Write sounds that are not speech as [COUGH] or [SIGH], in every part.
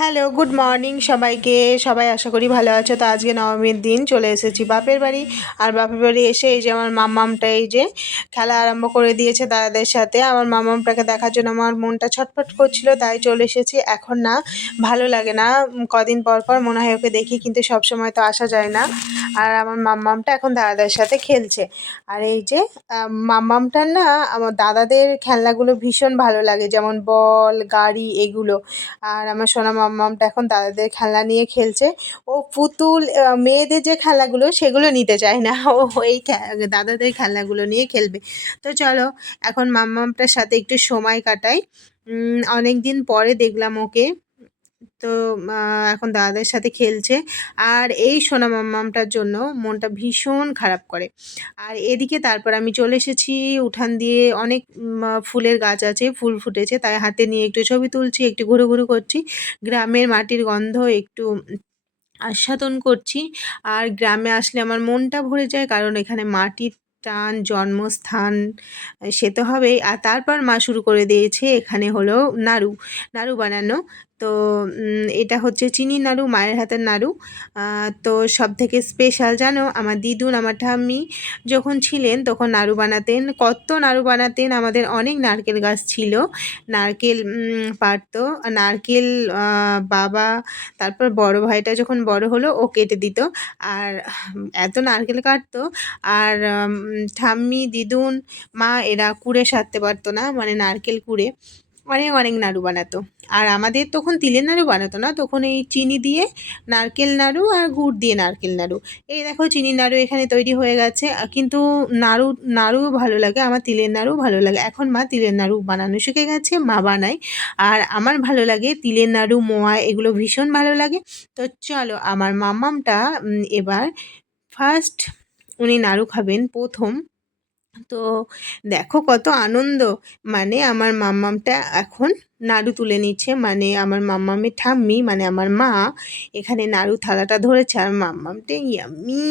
Hello good morning সবাইকে। সবাই আশা করি ভালো আছো। তো আজকে নবমীর দিন চলে এসেছি বাপের বাড়ি। আর বাপের বাড়ি এসে এই যে আমার মামামটা এই যে খেলা আরম্ভ করে দিয়েছে দাদাদের সাথে। আমার মামামটাকে দেখার জন্য আমার মনটা ছটফট করছিল তাই চলে এসেছি। এখন না ভালো লাগে না। কদিন পর পর মনে হয় ওকে দেখি কিন্তু সব সময় তো আসা যায় না। আর আমার মাম্মামটা এখন দাদাদের সাথে খেলছে। আর এই যে আহ, মাম্মামটার না আমার দাদাদের খেলনাগুলো ভীষণ ভালো লাগে। যেমন বল গাড়ি এগুলো। আর আমার সোনা মাম্মামটা এখন দাদাদের খেলা নিয়ে খেলছে। ও পুতুল মেয়েদের যে খেলাগুলো সেগুলো নিতে চায় না। ও এই দাদাদের খেলাগুলো নিয়ে খেলবে। তো চলো, এখন মাম্মামটার সাথে একটু সময় কাটাই। অনেক দিন পরে দেখলাম ওকে। তো এখন দাদাদের সাথে খেলছে। আর এই সোনা মাম্মামটার জন্য মনটা ভীষণ খারাপ করে। আর এদিকে তারপর আমি চলে এসেছি, উঠান দিয়ে অনেক ফুলের গাছ আছে, ফুল ফুটেছে, তাই হাতে নিয়ে একটু ছবি তুলছি, একটু ঘুরু ঘুরু করছি। গ্রামের মাটির গন্ধ একটু আস্বাদন করছি। আর গ্রামে আসলে আমার মনটা ভরে যায়, কারণ এখানে মাটির টান, জন্মস্থান সে তো হবেই। আর তারপর মা শুরু করে দিয়েছে, এখানে হলো নাড়ু। নাড়ু বানানো। তো এটা হচ্ছে চিনি নাড়ু, মায়ের হাতের নাড়ু। তো সব থেকে স্পেশাল জানো, আমার দিদুন, আমার ঠাম্মি যখন ছিলেন তখন নাড়ু বানাতেন। কত নাড়ু বানাতেন, আমাদের অনেক নারকেল গাছ ছিল। নারকেল পারতো। নারকেল বাবা, তারপর বড় ভাইটা যখন বড় হলো, ও কেটে দিত। আর এত নারকেল কাটতো। আর ঠাম্মি, দিদুন, মা, এরা কুড়ে সারতে পারতো না মানে নারকেল কুড়ে। অনেক অনেক নাড়ু বানাতো। আর আমাদের তখন তিলের নাড়ু বানাতো না, তখন এই চিনি দিয়ে নারকেল নাড়ু আর গুড় দিয়ে নারকেল নাড়ু। এই দেখো চিনি নাড়ু এখানে তৈরি হয়ে গেছে। কিন্তু নাড়ু নাড়ু ভালো লাগে, আমার তিলের নাড়ু ভালো লাগে। এখন মা তিলের নাড়ু বানানো শিখে গেছে, মা বানায়। আর আমার ভালো লাগে তিলের নাড়ু, মোয়া, এগুলো ভীষণ ভালো লাগে। তো চলো আমার মামামটা এবার ফার্স্ট উনি নাড়ু খাবেন প্রথম। তো দেখো কত আনন্দ মানে আমার মাম্মামটা এখন নাড়ু তুলে নিচ্ছে। মানে আমার মাম্মামের ঠাম্মি মানে আমার মা, এখানে নাড়ু থালাটা ধরেছে। আর মাম্মামটা ইয়াম্মি,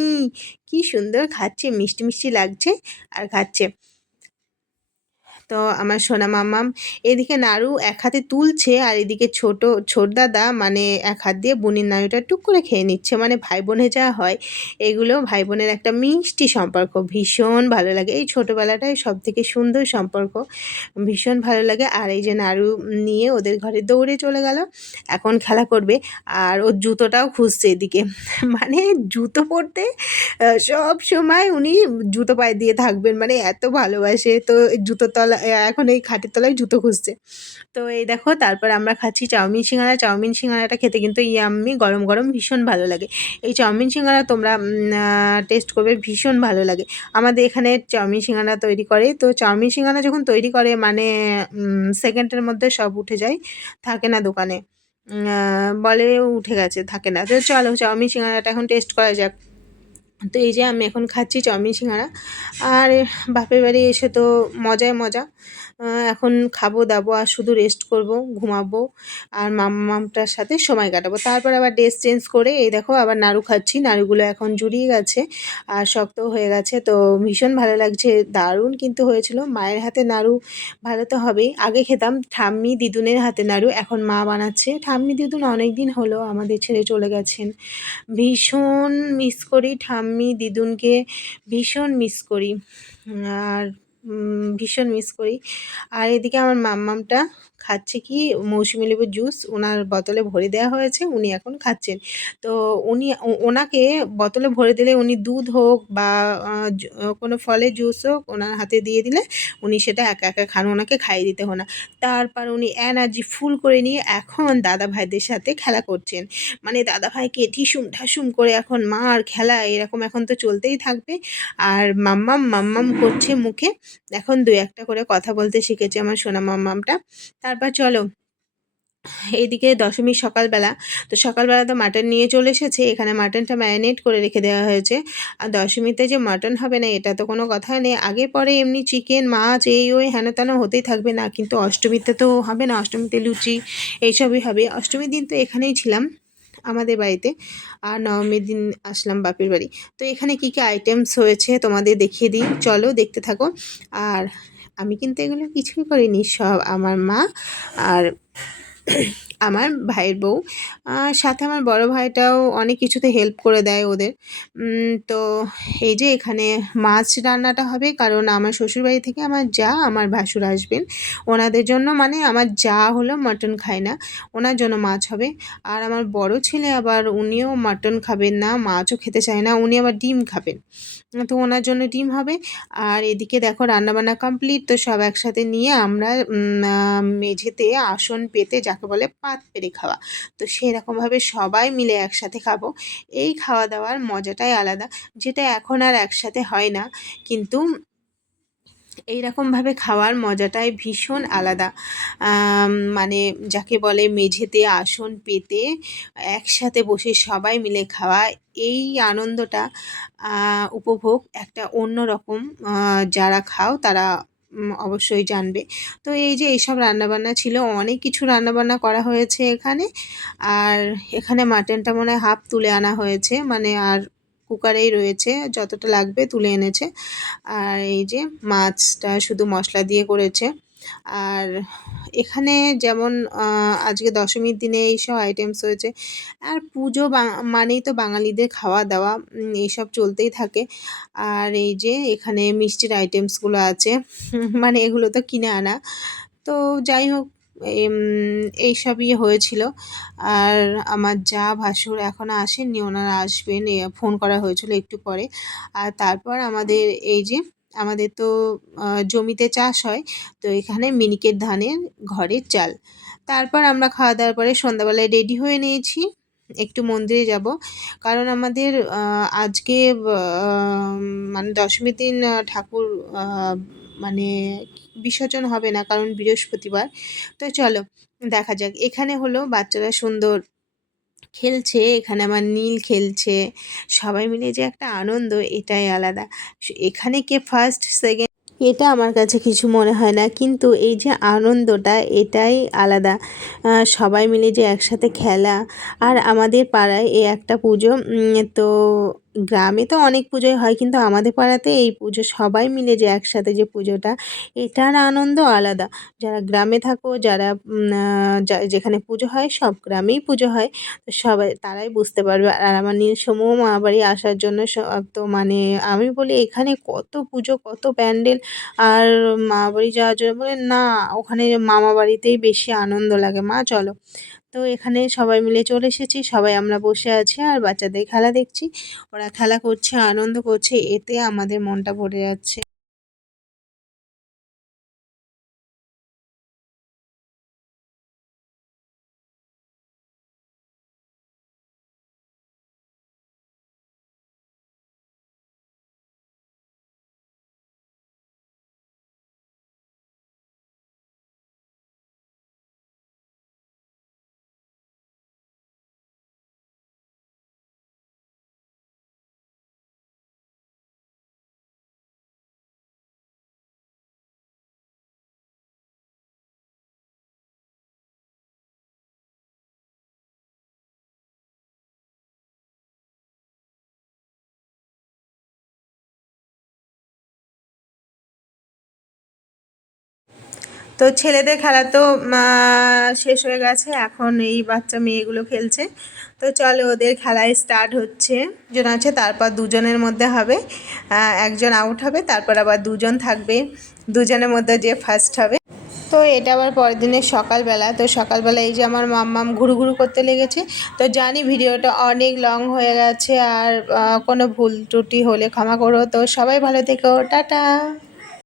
কি সুন্দর খাচ্ছে, মিষ্টি মিষ্টি লাগছে। আর খাচ্ছে। তো আমার সোনা মাম্মাম, এদিকে নাড়ু এক হাতে তুলছে আর এদিকে ছোট ছোট দাদা মানে এক হাত দিয়ে বুনির নাড়ুটা টুক করে খেয়ে নিচ্ছে। মানে ভাই বোনে যা হয়, এগুলো ভাই বোনের একটা মিষ্টি সম্পর্ক। ভীষণ ভালো লাগে। এই ছোটোবেলাটাই সব থেকে সুন্দর সম্পর্ক। ভীষণ ভালো লাগে। আর এই যে নাড়ু নিয়ে ওদের ঘরে দৌড়ে চলে গেল। এখন খেলা করবে। আর ওর জুতোটাও খুঁজছে এদিকে। মানে জুতো পরতে সব সময় উনি জুতো পায়ে দিয়ে থাকবেন। মানে এত ভালোবাসে। তো জুতোর তলা এখন এই খাটের তলায় জুতো খুঁজছে। তো এই দেখো, তারপর আমরা খাচ্ছি চাউমিন সিঙ্গারা। চাউমিন সিঙ্গারাটা খেতে কিন্তু ইয়াম্মি গরম গরম ভীষণ ভালো লাগে। এই চাউমিন সিঙ্গারা তোমরা টেস্ট করবে ভীষণ ভালো লাগে। আমাদের এখানে চাউমিন সিঙ্গারা তৈরি করে। তো চাউমিন সিঙ্গারা যখন তৈরি করে মানে সেকেন্ডের মধ্যে সব উঠে যায়, থাকে না দোকানে। বলে উঠে গেছে, থাকে না। তো চলো, চাউমিন সিঙ্গারাটা এখন টেস্ট করা যাক। তো এই যে আমি এখন খাচ্ছি চাউমিন সিঙ্গারা। আর বাপের বাড়ি এসে তো মজায় মজা। এখন খাব, দাবো আর শুধু রেস্ট করব, ঘুমাবো আর মামামটার সাথে সময় কাটাবো। তারপর আবার ড্রেস চেঞ্জ করে, এই দেখো আবার নাড়ু খাচ্ছি, নাড়ুগুলো এখন জুড়িয়ে গেছে আর শক্ত হয়ে গেছে। তো ভীষণ ভালো লাগছে, দারুণ কিন্তু হয়েছিল। মায়ের হাতে নাড়ু ভালো তো হবেই। আগে খেতাম ঠাম্মি দিদুনের হাতে নাড়ু, এখন মা বানাচ্ছে। ঠাম্মি দিদুন অনেক দিন হলো আমাদের ছেড়ে চলে গেছেন। ভীষণ মিস করি, ঠাম্মি দিদুনকে ভীষণ মিস করি। আর ভীষণ মিস করি। আর এদিকে আমার মাম্মামটা খাচ্ছে কি মৌসুমি লেবুর জুস ওনার বোতলে ভরে দেওয়া হয়েছে, উনি এখন খাচ্ছেন। তো উনি, ওনাকে বোতলে ভরে দিলে উনি দুধ হোক বা কোনো ফলের জুস হোক, ওনার হাতে দিয়ে দিলে উনি সেটা একা একা খান, ওনাকে খাইয়ে দিতে হয় না তারপর উনি এনার্জি ফুল করে নিয়ে এখন দাদা ভাইদের সাথে খেলা করছেন। মানে দাদা ভাইকে ঠিসুম ঠাসুম করে এখন মার খেলা, এরকম এখন তো চলতেই থাকবে। আর মাম্মাম মাম্মাম করছে মুখে। এখন দু একটা করে কথা বলতে শিখেছে আমার সোনা মাম্মামটা। তারপর চলো। এইদিকে দশমীর সকালবেলা, তো সকালবেলা তো মাটন নিয়ে চলে এসেছে, এখানে মাটনটা ম্যারিনেট করে রেখে দেওয়া হয়েছে। আর দশমীতে যে মাটন হবে না, এটা তো কোনো কথা নেই। আগে পরে এমনি চিকেন মাছ, এই ওই হেন তেন হতেই থাকবে না, কিন্তু অষ্টমীতে তো হবে না, অষ্টমীতে লুচি, এইসবই হবে। অষ্টমীর দিন তো এখানেই ছিলাম, আমাদের বাড়িতে। আর নবমীর দিন আসলাম বাপের বাড়ি। তো এখানে কী কী আইটেমস হয়েছে তোমাদের দেখিয়ে দিই। চলো দেখতে থাকো। আর আমি কিন্তু এগুলো কিছুই করিনি, সব আমার মা আর আমার ভাইয়ের বউ। সাথে আমার বড় ভাইটাও অনেক কিছুতে হেল্প করে দেয় ওদের। তো এই যে এখানে মাছ রান্নাটা হবে, কারণ আমার শ্বশুরবাড়ি থেকে আমার যা, আমার ভাসুর আসবেন। ওনাদের জন্য মানে আমার যা হলো মাটন খায় না, ওনার জন্য মাছ হবে। আর আমার বড় ছেলে আবার উনিও মাটন খাবেন না, মাছও খেতে চায় না, উনি আবার ডিম খাবেন। তো ওনার জন্য ডিম হবে। আর এদিকে দেখো রান্নাবান্না কমপ্লিট তো সব একসাথে নিয়ে আমরা মেঝেতে আসন পেতে যাকে বলে পাত পেরে খাওয়া। তো সেরকমভাবে সবাই মিলে একসাথে খাব। এই খাওয়া দাওয়ার মজাটাই আলাদা, যেটা এখন আর একসাথে হয় না। কিন্তু এইরকমভাবে খাওয়ার মজাটাই ভীষণ আলাদা। মানে যাকে বলে মেঝেতে আসন পেতে একসাথে বসে সবাই মিলে খাওয়া এই আনন্দটা উপভোগ একটা অন্যরকম আহ, যারা খাও তারা অবশ্যই জানবে। তো এই যে এইসব রান্নাবান্না ছিল অনেক কিছু রান্নাবান্না করা হয়েছে এখানে আর এখানে মাটনটা মনে হয় হাফ তুলে আনা হয়েছে মানে আর কুকারেই রয়েছে, যতটা লাগবে তুলে এনেছে। আর এই যে মাছটা শুধু মশলা দিয়ে করেছে। আর এখানে যেমন আজকে দশমীর দিনে এইসব আইটেমস হয়েছে আর পুজো মানেই তো বাঙালিদের খাওয়া দাওয়া এইসব চলতেই থাকে। আর এই যে এখানে মিষ্টির আইটেমসগুলো আছে। [LAUGHS] মানে এগুলো তো কিনে আনা। তো যাই হোক এইসবই হয়েছিল। আর আমার যা ভাসুর এখনও আসেননি, ওনারা আসবেন ফোন করা হয়েছিল একটু পরে। আর তারপর আমাদের এই যে, আমাদের তো জমিতে চাষ হয়, তো এখানে মিনিকেট ধানের ঘরের চাল। তারপর আমরা খাওয়া দাওয়ার পরে সন্ধ্যাবেলায় রেডি হয়ে নিয়েছি, একটু মন্দিরে যাব। কারণ আমাদের আজকে মানে দশমীর দিন ঠাকুর মানে বিসর্জন হবে না, কারণ বৃহস্পতিবার। তো চলো, দেখা যাক। এখানে হলো বাচ্চারা সুন্দর খেলছে, এখানে আমার নীল খেলছে। সবাই মিলে যে একটা আনন্দ, এটাই আলাদা। এখানে কে ফার্স্ট সেকেন্ড এটা আমার কাছে কিছু মনে হয় না, কিন্তু এই যে আনন্দটা, এটাই আলাদা। সবাই মিলে যে একসাথে খেলা, আর আমাদের পাড়ায় এই একটা পুজো তো গ্রামে তো অনেক পুজোই হয়, কিন্তু আমাদের পাড়াতে এই পুজো সবাই মিলে যে একসাথে যে পুজোটা, এটার আনন্দ আলাদা। যারা গ্রামে থাকো, যারা যেখানে পুজো হয়, সব গ্রামেই পুজো হয়। তো সবাই, তারাই বুঝতে পারবে। আর আমার নীলসমুহ মামাবাড়ি আসার জন্য সব তো মানে আমি বলি, এখানে কত পুজো, কত প্যান্ডেল, আর মামাবাড়ি যাওয়ার জন্য বলে, না, ওখানে মামা বাড়িতেই বেশি আনন্দ লাগে। মা, চলো। তো এখানে সবাই মিলে চলে এসেছি। সবাই আমরা বসে আছি আর বাচ্চাদের খেলা দেখছি। ওরা খেলা করছে, আনন্দ করছে, এতে আমাদের মনটা ভরে যাচ্ছে। তো ছেলেদের খেলা তো শেষ হয়ে গেছে, এখন এই বাচ্চা মেয়েগুলো খেলছে। তো চলো, ওদের খেলায় স্টার্ট হচ্ছে। জন আছে, তারপর দুজনের মধ্যে হবে একজন আউট হবে, তারপর আবার দুজন থাকবে। দুজনের মধ্যে যে ফার্স্ট হবে। তো এটা আবার পরের দিনের সকালবেলা। তো সকালবেলা এই যে আমার মাম্মাম ঘুরু ঘুরু করতে লেগেছে। তো জানি ভিডিওটা অনেক লং হয়ে গেছে, আর কোনো ভুল ত্রুটি হলে ক্ষমা করো। তো সবাই ভালো থেকো। টাটা!